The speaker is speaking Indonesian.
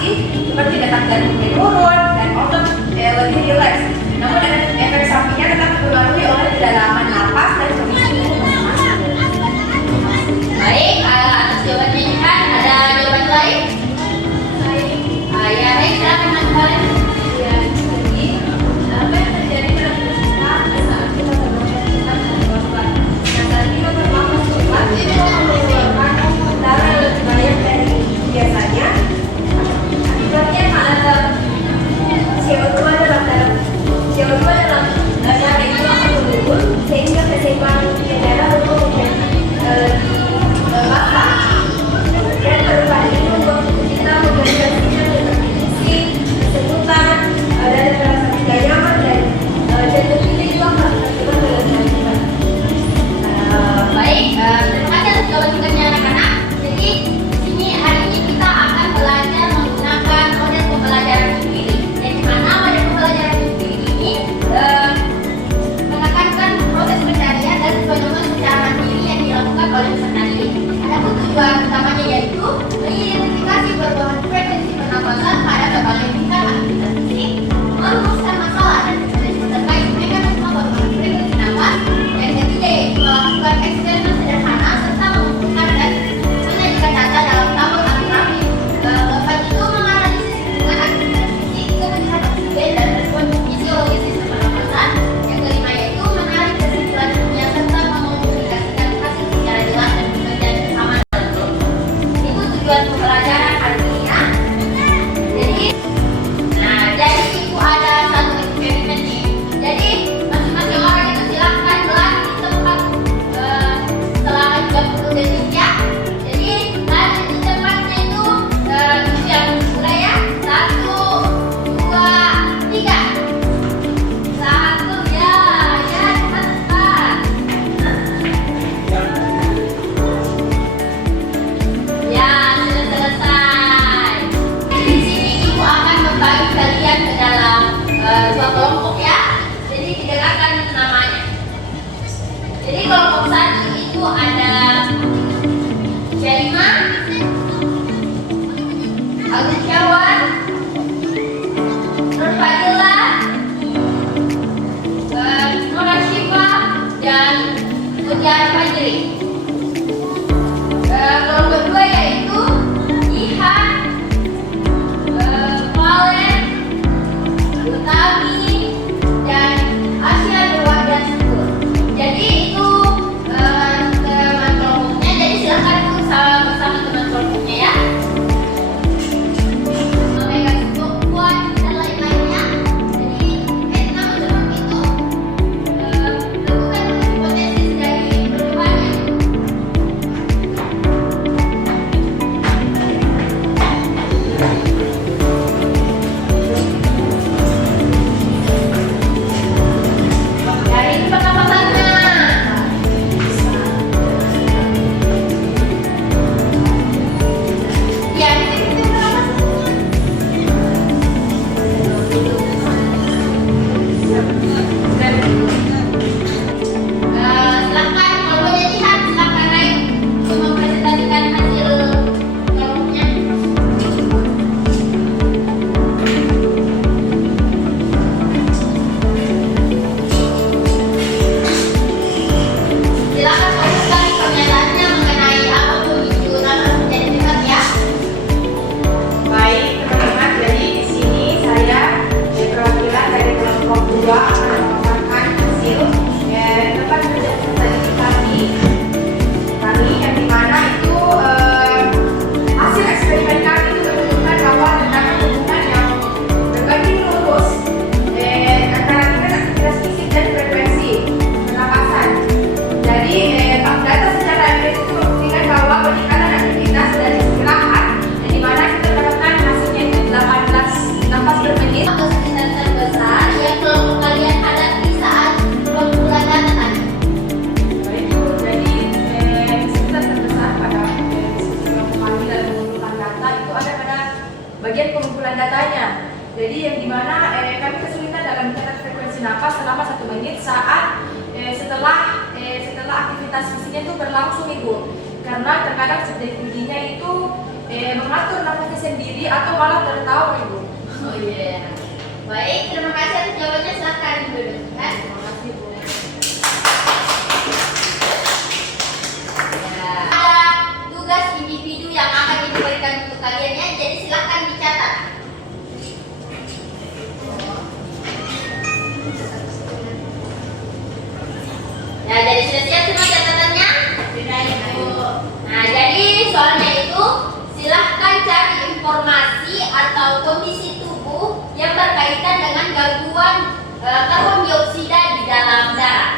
relaksasi seperti detak jantungnya turun dan otot lebih rileks. Namun efek sampingnya tetap dipengaruhi oleh kedalaman napas dan kondisi masing-masing. Baik, atas jawabannya Jihan, ada jawaban lain? Ya, baik, silakan Mas Khalid. Ya, jadi apa yang terjadi pada kita saat kita berdoa tentang kekuatan. Nah, saat kita bernafas cepat, itu mengeluarkan udara yang lebih banyak dari biasanya. Akibatnya ada CO2 dalam darah itu akan menurun sehingga keseimbangan darah itu menjadi lemah. Dan perubahan ini membuat kita mengganggu fisik, kesemutan, dan merasa tidak nyaman dan jantung kita juga akan berakibat dengan kelanjutan. Baik, terima kasih atas jawaban singkatnya anak-anak. Jadi di sini hari ini kita akan belajar menggunakan model pembelajaran Bukti. Dan di mana model pembelajaran Bukti ini menekankan proses pencarian dan fenomena secara mandiri yang dilakukan oleh peserta didik. Adapun tujuan utamanya yaitu mengidentifikasi perubahan frekuensi pernapasan pada berbagai tingkat aktivitas fisik, merumuskan masalah dan hipotesa terkait mekanisme perubahan frekuensi napas. Yang ketiga yaitu melakukan eksperimen sederhana serta mengumpulkan dan menyajikan data dalam tabel grafik. Keempat itu menganalisis hubungan aktivitas fisik, kebutuhan oksigen dan respon fisiologis sistem pernapasan. Yang kelima yaitu menarik kesimpulan ilmiah serta mengkomunikasikan hasil secara jelas dan bekerja bersama dalam kelompok. Itu tujuan pembelajaran hari ini ya. Jadi itu ada satu eksperimen nih. Jadi masing-masing orang itu silahkan berlari di tempat selama 30 detik ya. Jadi lari di tempatnya itu yang mulai ya. 1, 2, 3. 1 ya cepat. Ya sudah selesai. Di sini ibu akan membagi kalian ke dalam dua kelompok ya. Jadi didengarkan namanya. Jadi kelompok 1 itu ada Syaima, Agus Syawan, Nur Fadila, Nora Syifa, dan Mutiara Fajri. Kelompok 2 yaitu Jihan, Valen, Utami, dan Asia Dewada Syukur. Jadi itu teman kelompoknya. Jadi silakan duduk bersama teman kelompoknya ya. Memegang cukup kuat dan lain-lainnya. Jadi namun sebelum itu tentukan hipotesis dari perdebatannya. Dari pernapasannya. Ya, itu silakan kalau boleh lihat, silakan naik untuk mempresentasikan hasil kelompoknya. Silakan fokuskan pernyataannya mengenai apapun itu dapat menjadi dekat ya. Baik teman-teman, jadi di sini saya perwakilan dari kelompok 2 akan memaparkan hasil tempat presentasi kami yang dimana itu hasil eksperimen kami itu menunjukkan bahwa terdapat hubungan yang berbanding lurus antara tingkat aktivitas fisik dan frekuensi pernapasan. Jadi data secara empiris itu membuktikan bahwa peningkatan aktivitas dari istirahat yang dimana kita dapatkan hasilnya itu 18 nafas per menit. Kesulitan terbesar yang kelompok kalian hadapi saat pengumpulan data tadi. Baik Bu, jadi kesulitan terbesar pada kelompok kami dalam mengumpulkan data itu ada pada bagian pengumpulan datanya. Jadi yang dimana kami kesulitan dalam mencatat frekuensi napas selama 1 menit saat setelah aktivitas fisiknya itu berlangsung Ibu. Karena terkadang subjektivitasnya itu mengatur nafasnya sendiri atau malah tertawa Ibu? Oh iya. Baik, terima kasih atas jawabannya. Silakan duduk. Terima kasih Bu. Ya. Ada tugas individu yang akan diberikan untuk kalian ya. Jadi silakan dicatat. Ya, jadi sudah siap semua catatannya? Sudah Ibu. Nah, jadi soalnya itu silahkan cari informasi atau kondisi tubuh yang berkaitan dengan gangguan karbon dioksida di dalam darah.